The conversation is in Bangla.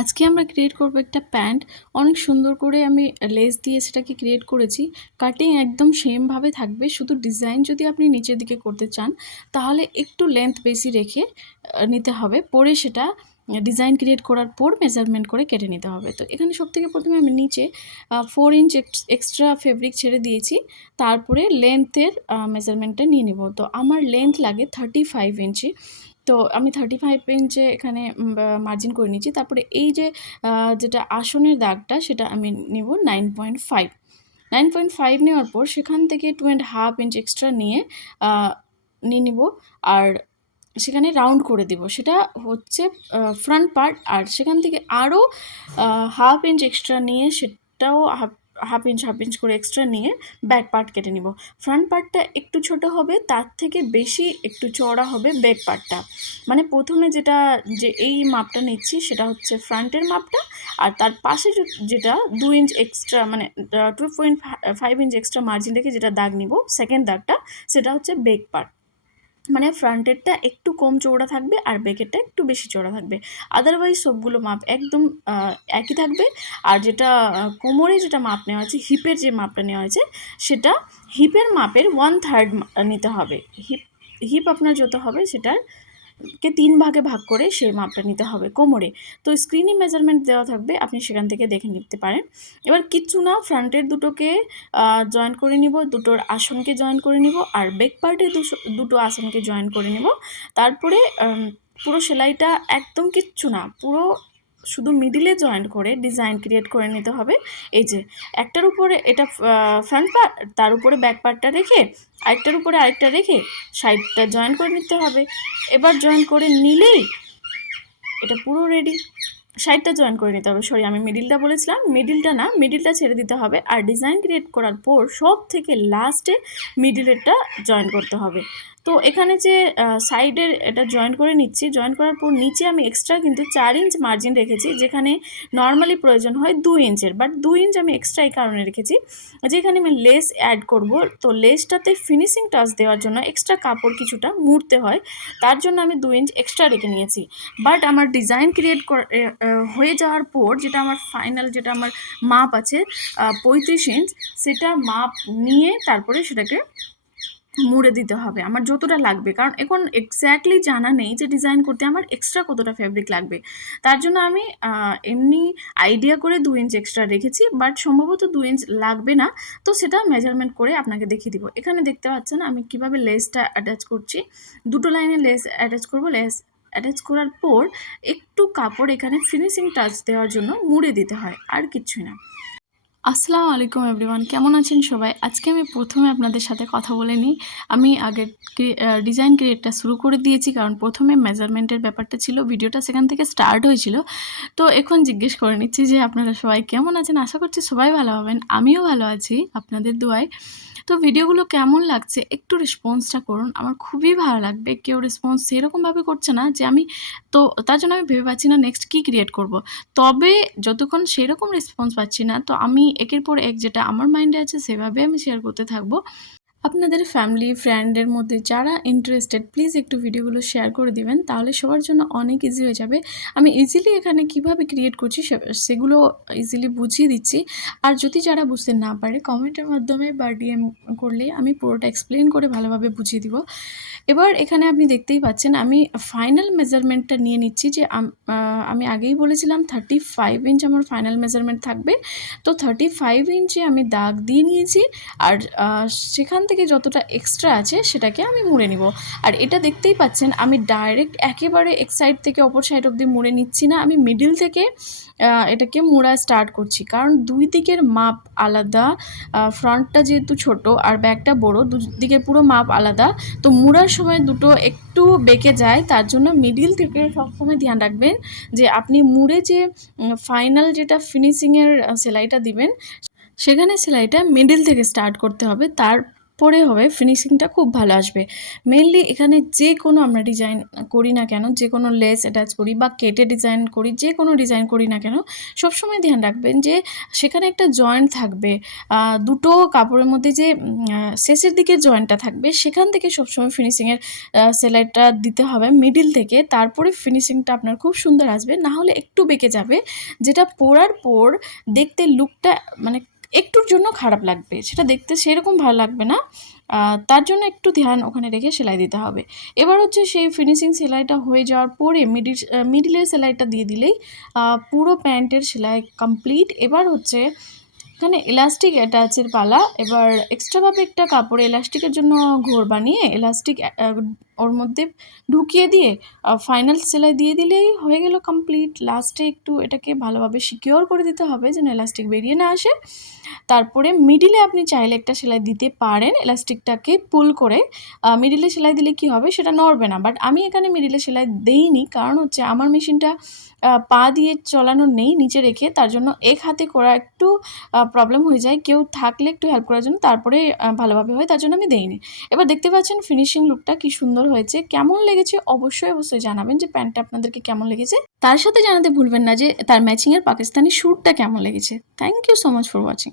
আজকে আমরা ক্রিয়েট করব একটা প্যান্ট। অনেক সুন্দর করে আমি লেস দিয়ে সেটাকে ক্রিয়েট করেছি। কাটিং একদম সেম ভাবে থাকবে, শুধু ডিজাইন যদি আপনি নিচের দিকে করতে চান তাহলে একটু লেন্থ বেশি রেখে নিতে হবে, পরে সেটা ডিজাইন ক্রিয়েট করার পর মেজারমেন্ট করে কেটে নিতে হবে। তো এখানে সবথেকে প্রথমে আমি নিচে 4 ইঞ্চ এক্সট্রা ফেব্রিক ছেড়ে দিয়েছি, তারপরে লেন্থের মেজারমেন্টটা নিয়ে নেব। তো আমার লেন্থ লাগে 35 ইঞ্চি। তো আমি 35 ইঞ্চে এখানে মার্জিন করে নিচ্ছি। তারপরে এই যে যেটা আসনের দাগটা সেটা আমি নেব 9.5। 9.5 নেওয়ার পর সেখান থেকে 2.5 ইঞ্চ এক্সট্রা নিয়ে নিব, আর সেখানে রাউন্ড করে দিব। সেটা হচ্ছে ফ্রন্ট পার্ট, আর সেখান থেকে আরও হাফ ইঞ্চ এক্সট্রা নিয়ে সেটাও হাফ ইঞ্চ করে এক্সট্রা নিয়ে ব্যাক পার্ট কেটে নিব। ফ্রন্ট পার্টটা একটু ছোট হবে, তার থেকে বেশি একটু চওড়া হবে ব্যাক পার্টটা। মানে প্রথমে যে এই মাপটা নিচ্ছি সেটা হচ্ছে ফ্রন্টের মাপটা, আর তার পাশে যেটা 2 ইঞ্চ এক্সট্রা মানে 2.5 ইঞ্চ এক্সট্রা মার্জিন রেখে যেটা দাগ নিব, সেকেন্ড দাগটা, সেটা হচ্ছে ব্যাক পার্ট। মানে ফ্রন্টেরটা একটু কম চওড়া থাকবে আর ব্যাকেরটা একটু বেশি চওড়া থাকবে। আদারওয়াইজ সবগুলো মাপ একদম একই থাকবে। আর যেটা কোমরে যেটা মাপ নেওয়া হয়েছে, হিপের যে মাপটা নেওয়া হয়েছে, সেটা হিপের মাপের 1/3 নিতে হবে। হিপ আপনার যত হবে সেটার কে 3 ভাগে ভাগ করে সেই মাপটা নিতে হবে কোমরে। তো স্ক্রিনে মেজারমেন্ট দেওয়া থাকবে, আপনি সেখান থেকে দেখে নিতে পারেন। এবার কিচ্ছু না, ফ্রন্টের দুটোকে জয়েন করে নিব, দুটোর আসনকে জয়েন করে নিব, আর ব্যাক পার্টে দুটো আসনকে জয়েন করে নিব। তারপরে পুরো সেলাইটা একদম কিচ্ছু না, পুরো শুধু মিডিলে জয়েন্ট করে ডিজাইন ক্রিয়েট করে নিতে হবে। এই যে একটার উপরে এটা ফ্রন্ট পার্ট, তার উপরে ব্যাক পার্টটা রেখে আরেকটার উপরে আরেকটা রেখে সাইডটা জয়েন করে নিতে হবে। এবার জয়েন করে নিলেই এটা পুরো রেডি। সাইডটা জয়েন করে নিতে হবে, সরি আমি মিডিলটা বলেছিলাম, মিডিলটা না, মিডিলটা ছেড়ে দিতে হবে। আর ডিজাইন ক্রিয়েট করার পর সব থেকে লাস্টে মিডিলেরটা জয়েন করতে হবে। তো এখানে যে সাইডের এটা জয়েন করে নিচ্ছি, জয়েন করার পর নিচে আমি এক্সট্রা কিন্তু 4 ইঞ্চ মার্জিন রেখেছি, যেখানে নর্মালি প্রয়োজন হয় 2 ইঞ্চের, বাট 2 ইঞ্চ আমি এক্সট্রা এই কারণে রেখেছি যেখানে আমি লেস অ্যাড করব। তো লেসটাতে ফিনিশিং টাচ দেওয়ার জন্য এক্সট্রা কাপড় কিছুটা মুড়তে হয়, তার জন্য আমি 2 ইঞ্চ এক্সট্রা রেখে নিয়েছি। বাট আমার ডিজাইন ক্রিয়েট হয়ে যাওয়ার পর যেটা আমার ফাইনাল যেটা আমার মাপ আছে 35 ইঞ্চ, সেটা মাপ নিয়ে তারপরে সেটাকে মুড়ে দিতে হবে আমার যতটা লাগবে, কারণ এখন এক্স্যাক্টলি জানা নেই যে ডিজাইন করতে আমার এক্সট্রা কতটা ফেব্রিক লাগবে। তার জন্য আমি এমনি আইডিয়া করে 2 ইঞ্চ এক্সট্রা রেখেছি, বাট সম্ভবত 2 ইঞ্চ লাগবে না। তো সেটা মেজারমেন্ট করে আপনাকে দেখিয়ে দিব। এখানে দেখতে পাচ্ছেন আমি কিভাবে লেসটা অ্যাটাচ করছি। দুটো লাইনে লেস অ্যাটাচ করব, লেস অ্যাটাচ করার পর একটু কাপড় এখানে ফিনিশিং টাচ দেওয়ার জন্য মুড়ে দিতে হয়, আর কিছুই না। আসসালামু আলাইকুম এভরিওয়ান, কেমন আছেন সবাই? আজকে আমি প্রথমে আপনাদের সাথে কথা বলে নিই। আমি আগে ডিজাইন ক্রিয়েটটা শুরু করে দিয়েছি, কারণ প্রথমে মেজারমেন্টের ব্যাপারটা ছিল, ভিডিওটা সেখান থেকে স্টার্ট হয়েছিল। তো এখন জিজ্ঞেস করে নিচ্ছি যে আপনারা সবাই কেমন আছেন। আশা করছি সবাই ভালো হবেন, আমিও ভালো আছি আপনাদের দোয়ায়। তো ভিডিওগুলো কেমন লাগছে একটু রেসপন্সটা করুন, আমার খুবই ভালো লাগবে। কেউ রেসপন্স সেরকমভাবে করছে না যে আমি, তো তার জন্য আমি ভেবে পাচ্ছি না নেক্সট কী ক্রিয়েট করব। তবে যতক্ষণ সেরকম রেসপন্স পাচ্ছি না, তো আমি একের পর এক যেটা আমার মাইন্ডে আছে সেভাবে আমি শেয়ার করতে থাকবো। আপনাদের ফ্যামিলি ফ্রেন্ডের মধ্যে যারা ইন্টারেস্টেড প্লিজ একটু ভিডিওগুলো শেয়ার করে দিবেন, তাহলে সবার জন্য অনেক ইজি হয়ে যাবে। আমি ইজিলি এখানে কিভাবে ক্রিয়েট করছি সেগুলো ইজিলি বুঝিয়ে দিচ্ছি। আর যদি যারা বুঝতে না পারে কমেন্টের মাধ্যমে বা ডিএম করলে আমি পুরোটা এক্সপ্লেন করে ভালোভাবে বুঝিয়ে দিব। এবার এখানে আপনি দেখতেই পাচ্ছেন আমি ফাইনাল মেজারমেন্টটা নিয়ে নিচ্ছি, যে আমি আগেই বলেছিলাম 35 ইঞ্চ আমার ফাইনাল মেজারমেন্ট থাকবে। তো 35 ইঞ্চে আমি দাগ দিয়ে নিয়েছি, আর সেখান থেকে যতটা এক্সট্রা আছে সেটাকে আমি মুড়ে নিব। আর এটা দেখতেই পাচ্ছেন আমি ডাইরেক্ট একেবারে এক সাইড থেকে অপর সাইড অবধি মুড়ে নিচ্ছি না, আমি মিডিল থেকে এটাকে মোড়া স্টার্ট করছি, কারণ দুই দিকের মাপ আলাদা। ফ্রন্টটা যেহেতু ছোট আর ব্যাকটা বড়, দুদিকের পুরো মাপ আলাদা। তো মুড়ার সময় দুটো একটু বেঁকে যায়, তার জন্য মিডিল থেকে সবসময় ধ্যান রাখবেন যে আপনি মুড়ে যে ফাইনাল যেটা ফিনিশিংয়ের সেলাইটা দিবেন, সেখানে সেলাইটা মিডিল থেকে স্টার্ট করতে হবে। পরে হবে ফিনিশিংটা খুব ভালো আসবে। মেইনলি এখানে যে কোনো আমরা ডিজাইন করি না কেন, যে কোনো লেস অ্যাটাচ করি বা কেটে ডিজাইন করি, যে কোনো ডিজাইন করি না কেন, সবসময় ধ্যান রাখবেন যে সেখানে একটা জয়েন্ট থাকবে। দুটো কাপড়ের মধ্যে যে শেষের দিকে জয়েন্টটা থাকবে সেখান থেকে সবসময় ফিনিশিংয়ের সেলাইটা দিতে হবে মিডিল থেকে, তারপরে ফিনিশিংটা আপনার খুব সুন্দর আসবে। না হলে একটু বেঁকে যাবে, যেটা পরার পর দেখতে লুকটা মানে একটুর জন্য খারাপ লাগবে, সেটা দেখতে সেরকম ভালো লাগবে না। তার জন্য একটু ধ্যান ওখানে রেখে সেলাই দিতে হবে। এবার হচ্ছে সেই ফিনিশিং সেলাইটা হয়ে যাওয়ার পরে মিডিলের সেলাইটা দিয়ে দিলেই পুরো প্যান্টের সেলাই কমপ্লিট। এবার হচ্ছে এখানে এলাস্টিক অ্যাটাচের পালা। এবার এক্সট্রাভাবে একটা কাপড়ে এলাস্টিকের জন্য ঘোর বানিয়ে এলাস্টিক ওর মধ্যে ঢুকিয়ে দিয়ে ফাইনাল সেলাই দিয়ে দিলেই হয়ে গেল কমপ্লিট। লাস্টে একটু এটাকে ভালোভাবে সিকিওর করে দিতে হবে যেন এলাস্টিক বেরিয়ে না আসে। তারপরে মিডিলে আপনি চাইলে একটা সেলাই দিতে পারেন, এলাস্টিকটাকে পুল করে। মিডিলে সেলাই দিলে কি হবে, সেটা নড়বে না। বাট আমি এখানে মিডিলে সেলাই দেইনি, কারণ হচ্ছে আমার মেশিনটা পা দিয়ে চলানো নেই, নিচে রেখে, তার জন্য এক হাতে করা একটু প্রবলেম হয়ে যায়। কেউ থাকলে একটু হেল্প করার জন্য তারপরে ভালোভাবে হয়, তার জন্য আমি দেইনি। এবার দেখতে পাচ্ছেন ফিনিশিং লুকটা কি সুন্দর হয়েছে। কেমন লেগেছে অবশ্যই জানাবেন যে প্যান্টটা আপনাদেরকে কেমন লেগেছে। তার সাথে জানাতে ভুলবেন না যে তার ম্যাচিংয়ের পাকিস্তানি স্যুটটা কেমন লেগেছে। Thank you so much for watching.